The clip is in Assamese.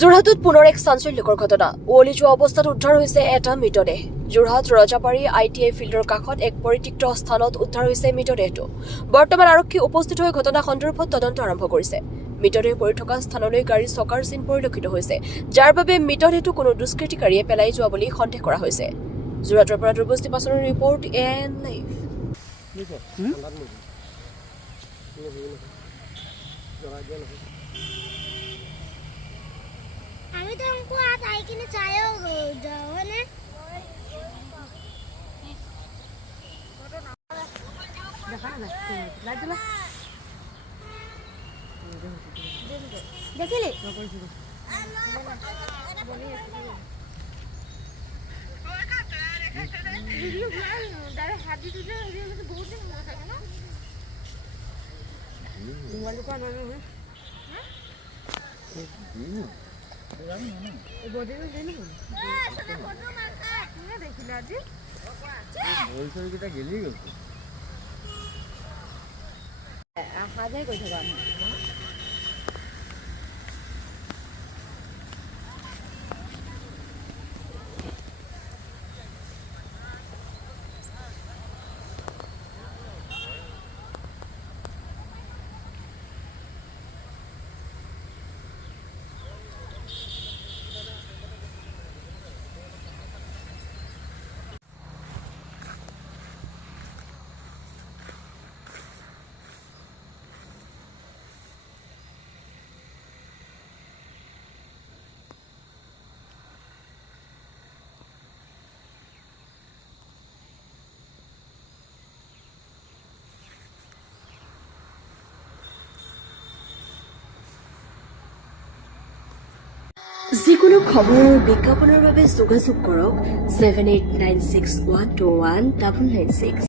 যোৰহাটত পুনৰ এক চাঞ্চল্যকৰ ঘটনা। উৱলি যোৱা অৱস্থাত উদ্ধাৰ হৈছে এটা মৃতদেহ। যোৰহাট ৰজাবাৰী ITI ফিল্ডৰ কাষত এক পৰিত্যক্ত স্থানত উদ্ধাৰ হৈছে মৃতদেহটো। বৰ্তমান আৰক্ষী উপস্থিত হৈ ঘটনা সন্দৰ্ভত তদন্ত আৰম্ভ কৰিছে। মৃতদেহ পৰি থকা স্থানলৈ গাড়ীৰ চকাৰ চিন পৰিলক্ষিত হৈছে, যাৰ বাবে মৃতদেহটো কোনো দুষ্কৃতিকাৰীয়ে পেলাই যোৱা বুলি সন্দেহ কৰা হৈছে। যোৰহাটৰ পৰা দুৰ্বস্তি পাছনৰ ৰিপৰ্ট AN লাইভ। আমি তো हमको आज आई कि नहीं चायो जाओ ने देखिले वीडियो डायरेक्ट हाथ दीजिए वीडियो बहुत दिन हो गया ना मोबाइल का नाम है বডি নো দেন আসলে ফটো মারকা তুমি দেখিলা আজি বলছো কিটা গেলি গেল আহাজে কই থাকা যিকোনো খবৰ আৰু বিজ্ঞাপনৰ বাবে যোগাযোগ কৰক 7896121996।